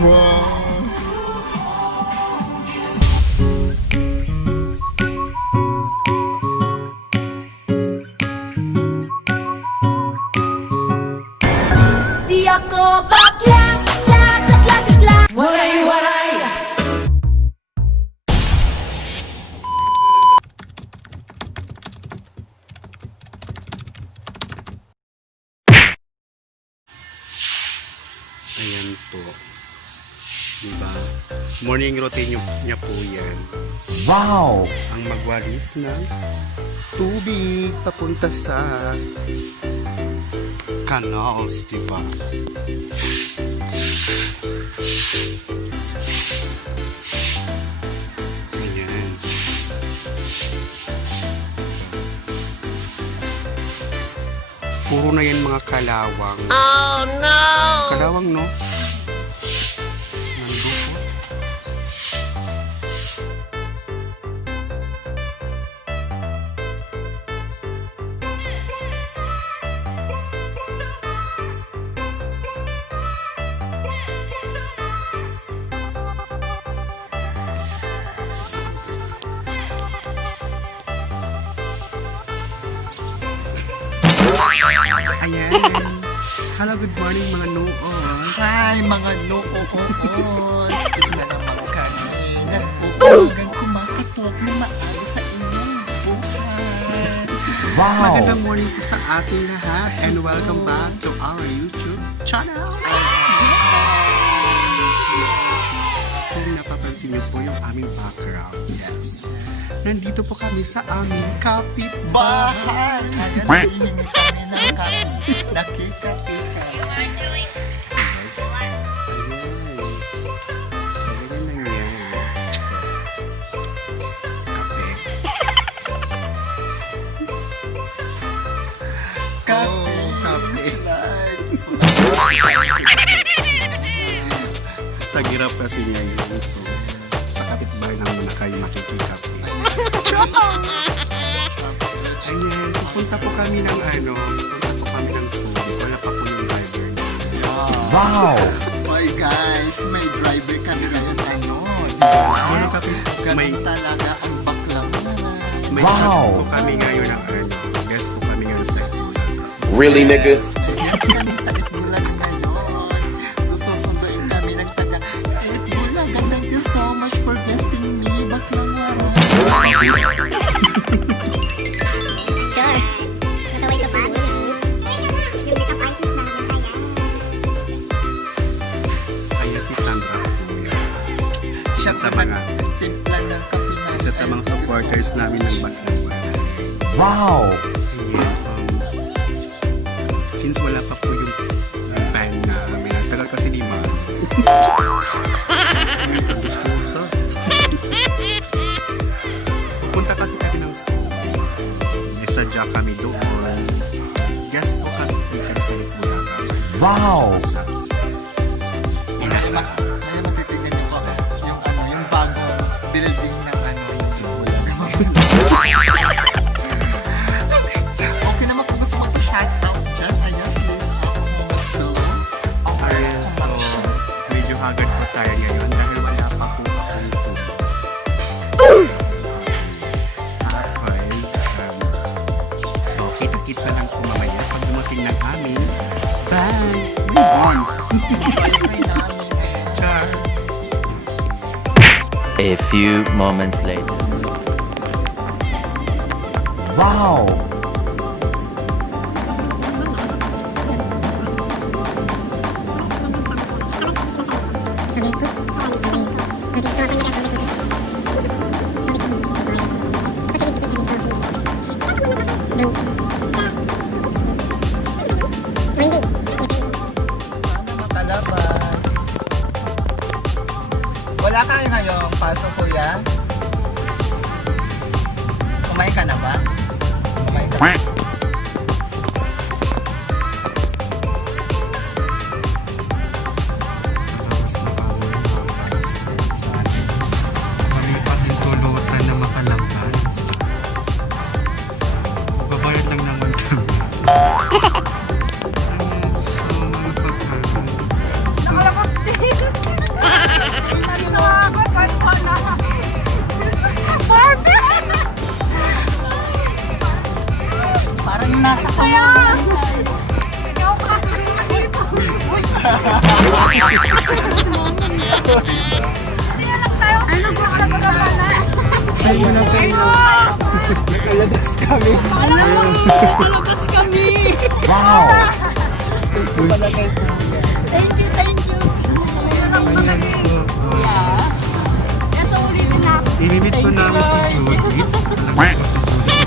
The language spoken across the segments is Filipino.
Wow. Di ako baklang, baklang, baklang, baklang. Waray, waray! Ayan po. Diba? Morning routine niya po yan. Wow! Ang magwalis ng tubig papunta sa canals, diba? Ayan. Puro na yan mga kalawang. Oh no! Kalawang, no? Nandun po. Ayan. Hello, good morning mga noons. Hi, mga noons! Ito na naman kami. Nag-uugan kumakatok na maayos sa inyong buhay. Wow! Magandang morning po sa ating lahat and welcome back to our YouTube channel. Yes. Kung napapansin niyo po yung aming background, yes. Nandito po kami sa aming kapitbahay. Ayan, nahihingi kami ng kape. Nakikape ka. Yes. Ayan. Ganyan lang yan. So, kape. Kape kape. is life. Tagirap kasi ngayon. So, sa kapitbahay naman na kayo makikikape. Ayan, pupunta po kami ng Subic. Wala pa po yung driver niya. Wow! Boy guys, may driver kami ngayon. Ano kape? May Ganun talaga ang Baklang Waray. May chat po kami ngayon ng guest po kami ngayon sa Really, nigga? Yes, kami sa Itbulan ngayon. So, susunduin kami ng taga Itbulan. Thank you so much for guesting me, Baklang Waray. Sure. Nakaway ka pa? Yung makeup artist na naman kaya. Ayan si Sandra po yan. Siya Sa pa mga timpla ng kape namin. isa sa mga supporters namin ng Baklang Waray. Wow! Ayan, since wala pa po yung time na may nagtagal kasi di ma gusto. Punta kasi kami ng Subic. Sadya kami doon. Guest po kasi kami sa Itbulaga. Wow! Sa Inasa. Kaya matitignan niyo po yung bagong building ng Okay naman kung gusto magpa-shoutout dyan. Ayan, please comment below. Ayan, so medyo haggard po tayo ngayon dahil wala pa po ako ito. Tapos, so kita-kitsa lang po mamaya pag dumating ng aming on. Char. A few moments later. Wow! Makalabas. Wala kayo ngayong pasok, kuya? Kumain ka na ba? Kumain ka na. Kami pa din tulutan na makalabas. Babayad lang naman kami. So, mga pagkakas. Nakalabas din. Ano po ka na Tayo na tayo. Nakalabas kami. Palabas kami. Wow. Thank you, thank you. Ayan po. Yeah. Yes, ulitin na. Inimit po namin si Judith. Alam ko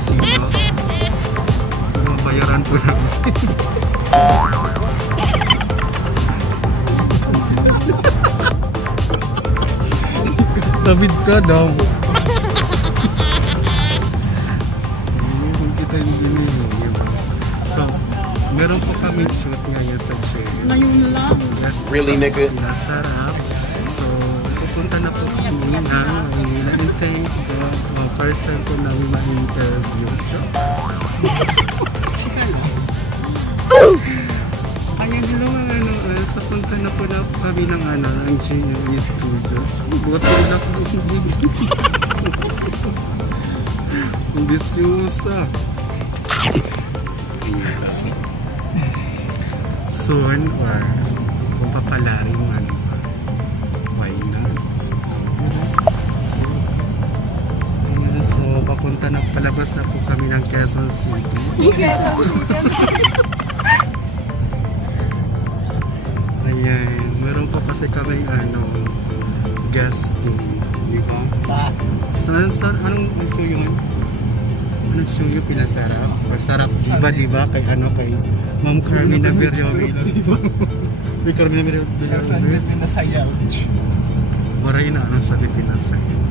si Judith kasi mabayaran po namin. Sabid ka daw. Kung kita yung binili. So, meron po kami shoot ngayon sa jail. Ngayon lang. Really, nigga? Nasarap. So, pupunta na po kami ng na-intay ko. First time po namin ma-interview. Chika na. Ayun, hello mga so punta na po kami ng ng GMA studio. Buti na po ang disyosa. Soon or kung papalarin why not? Ayan, so papunta na, palabas na po kami ng Quezon City. Ayan, meron po kasi kami guesting, di ba? Anong show yun? Anong show yung pinasarap? Or sarap, di ba? Kay kay Ma'am Carmina Berriomil. May Carmina Berriomil. Sabi pinasayaw. Waray na sa Pinasayaw.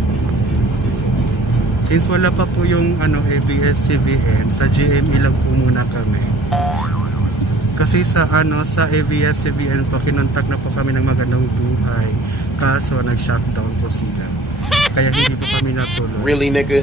Since wala pa po yung ABS-CBN, sa GME lang po muna kami. Kasi sa sa ABS-CBN po, kinontak na po kami ng Magandang Buhay. Kaso nag-shutdown po sila. Kaya hindi po kami natuloy. Really, nigga?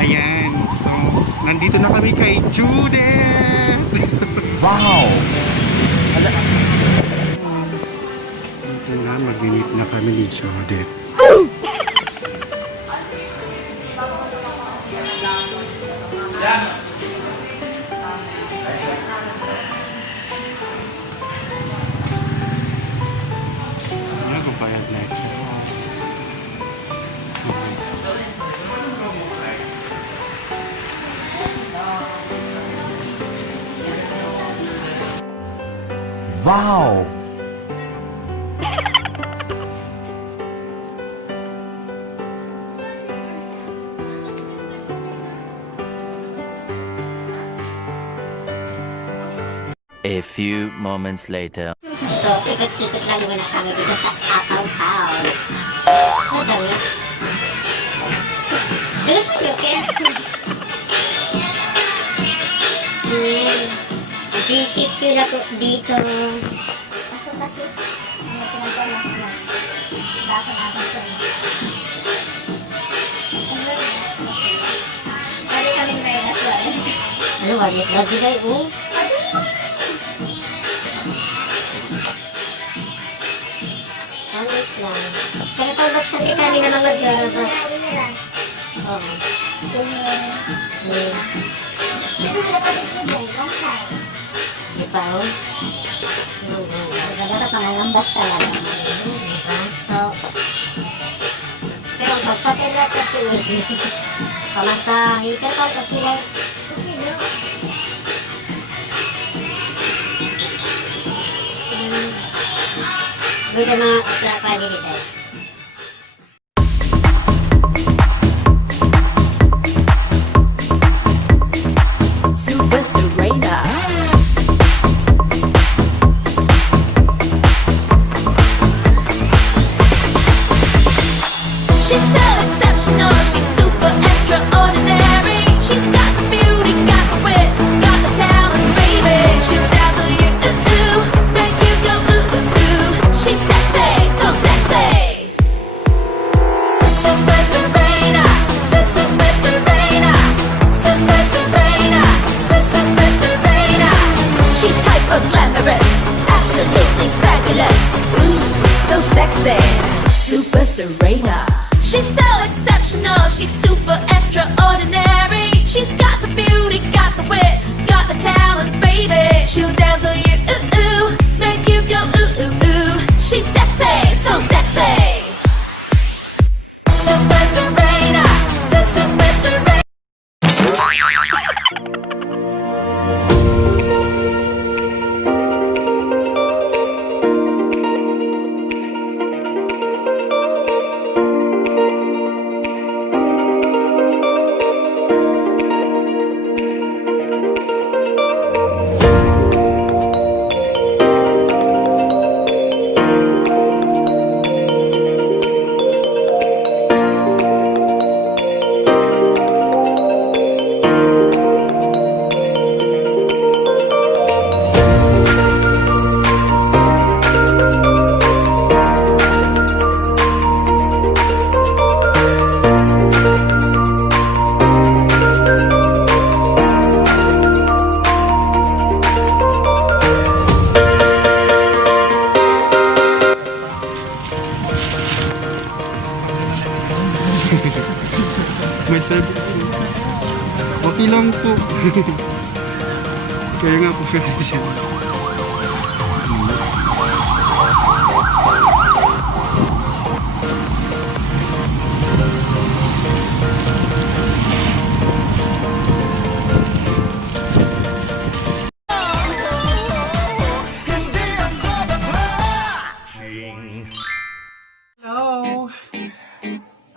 Ayan, so nandito na kami kay Judith! Wow. Ito na, mag-meet na kami ni Judith. Ayan, kumpayad na ito. Wow. A few moments later. So, ikot-ikot lang muna kami dito sa Baklang House. Madami. Dito sa Yuki. GCQ na po dito. Kaso kasi, pinagpala ko na. Bakit natin siya. Pwede kami may natuwa. Ano, wagit? Lagi kayo, Wait lang. Pagkatapos kasi kami na mga Java. Oo. Di pa, oh? Oo. Dapat pangangambas talaga. Diba? So, Magsakit na kasi. Pamasahe ka pa, okay lang. Buta mga pwede dito. Super Serena. She's so exceptional, she's super extraordinary. She's got the beauty, got the wit, got the talent, baby. She'll dazzle you, make you go She's sexy, so sexy. Super Serena, Super Serena, Super Serena, Super Serena. She's hyper glamorous, absolutely fabulous. Ooh, so sexy. Super Serena. She's so exceptional, she's super extraordinary. She's got the beauty, got the wit, got the talent, baby. She'll dazzle you, make you go She's sexy, so sexy. Super Serena, Super Serena. May service. Okay lang po. Kaya nga po siya. Hello!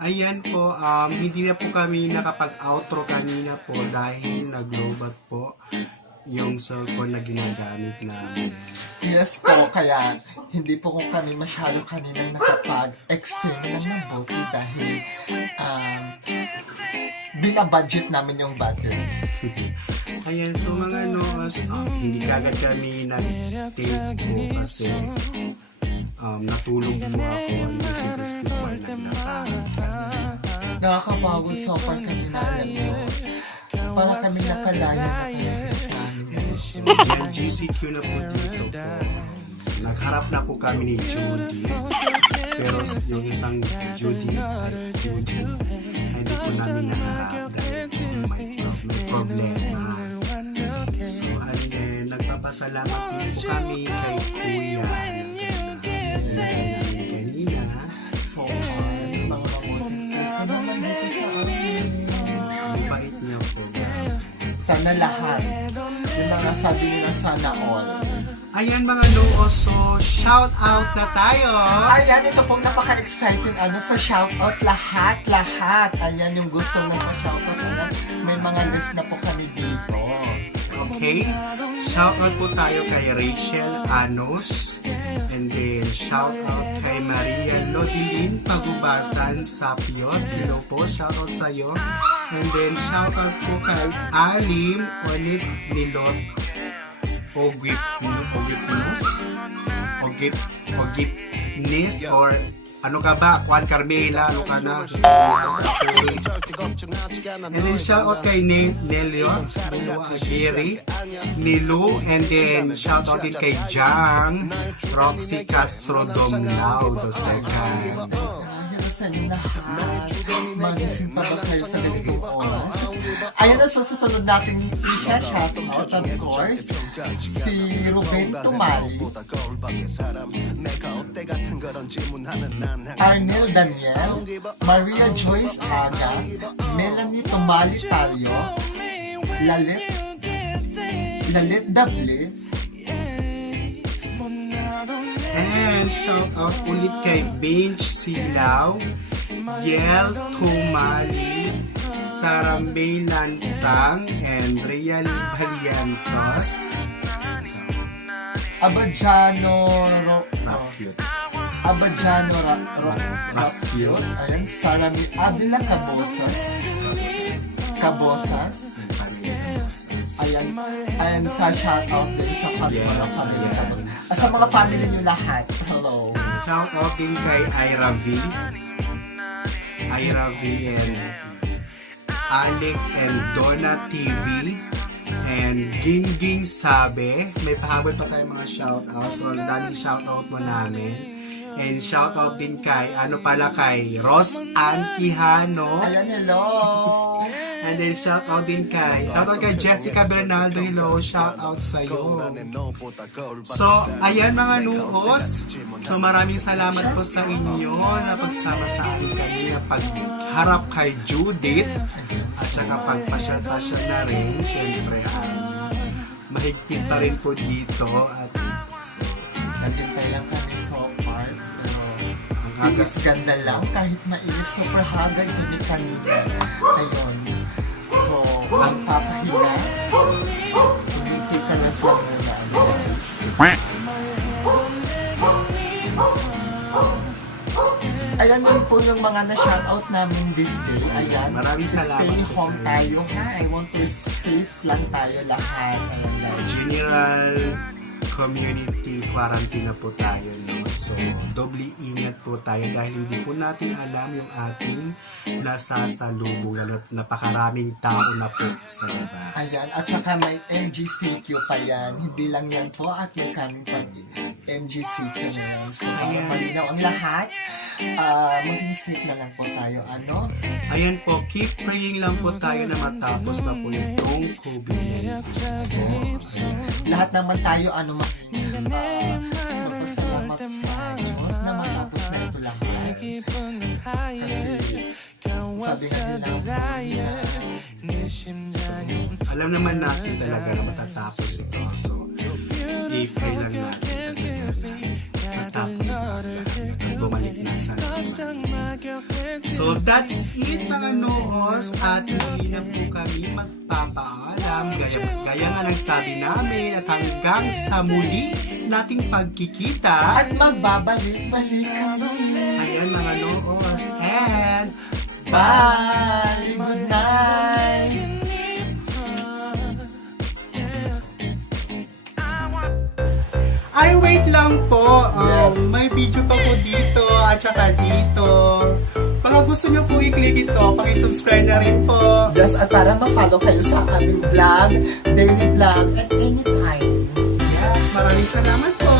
Ayan po, hindi na po kami nakapag-outro kanina po dahil nag-lowbat po yung cellphone na ginagamit namin. Yes po, kaya hindi po kung kami masyado kaninang nakapag-extend ng mabuti dahil binabudget namin yung battery. Ayan, so mga noos, hindi kagad kami nag-tape po kasi natulog po ako ang kasi gusto ko Nakakapagod sa par kanina, alam mo. Para kami nakalaya na kayo sa amin. So, yan, GCQ na po dito po. Nagharap na po kami ni Judith. Pero yung isang Judith, hindi po namin naharap dahil may problema. So, and then, nagpapasalamat po kami kay Kuya. Sinagay namin kanina. So, mga mabuti. So, naman dito sa amin. Ang bait niya po. Sana lahat. Yung mga sabi nila sana all. Ayan mga noos, so shout out na tayo! Ayan, ito pong napaka-exciting sa shoutout lahat. Ayan, yung gusto ng pa-shoutout. May mga list na po kami dito. Okay? Shoutout po tayo kay Rachel Anos. And then, shoutout kay Maria Lodilin Pagubasan Sapiot. Hello po, shoutout sa'yo. And then, shoutout po kay Alim Onit Nilot Ogipnis or ano ka ba? Juan Carmela, ano ka na? And then shoutout kay Nelio Aguirre, Nilu, and then shoutout din kay Jang, Roxy Castro Domnao, the second. hello sa inyo lahat. Magising pa ba kayo sa ganitong oras? Ayan ang susunod natin i-shout out, of course, si Ruben Tumali, Arnel Daniel, Maria Joyce Aga, Melanie Tumali Tario, Lalit Dable, And shout out ulit kay Bench Silaw, Yel Tumali, Sarah May Lansang, and Real Valiantos. Rapcute. Ayan, Sarah May Avila Cabosas. Ayan, sa shoutout din sa mga family. Sa mga family nyo lahat. Hello. Shout out din kay Ira V and Alec and Donna TV and Gingging Sabe. May pahabol pa tayong mga shoutouts. So, ang daming shoutout mo namin. And shoutout din kay, kay Ros Ann Quijano. Ayan, hello. And then shoutout kay Jessica Bernaldo. Hello, shoutout sa'yo. So, ayan mga nuhos. So, maraming salamat po sa inyo na pagsama sa amin kami na pagharap kay Judith at saka pagpasyal-pasyal na rin. Siyempre, mahigpit pa rin po dito at Naghintay lang kami so far. Pero tiis ganda lang kahit mainis na perhagan kami kanina. Ayun. So, ang papahinga. Sumiti ka na sa muna. Ayan yun po yung mga na-shoutout namin this day. Ayan. Maraming salamat Stay po home sa tayo ha. I want to safe lang tayo lahat. Ayan guys. general community quarantine na po tayo, no? So, doble ingat po tayo dahil hindi po natin alam yung ating nasasalubong, lalo at napakaraming tao na po sa labas. Ayan, at saka may MGCQ pa yan. Hindi lang yan po at may kaming pang MGCQ na yan. So, para malinaw ang lahat, maging safe na lang po tayo. Ayan po, keep praying lang po tayo na matapos na po itong COVID-19. Lahat naman tayo, magpasalamat sa Diyos na matapos na ito lahat. Kasi, sabi nga nila, Alam naman natin talaga na matatapos ito. So, i-pray lang natin matapos na at bumalik na sa naman. So, that's it mga noos at hindi na po kami magpapaalam. Gaya nga ng sabi namin at hanggang sa muli nating pagkikita at magbabalik-balik kami. Ayan mga noos and bye! Good night! Ay, wait lang po. Yes. May video pa po dito at saka dito. Baka gusto nyo po i-click ito, paki-subscribe na rin po. Yes, at para ma-follow kayo sa aming vlog, daily vlog, at anytime. Yes, maraming salamat po.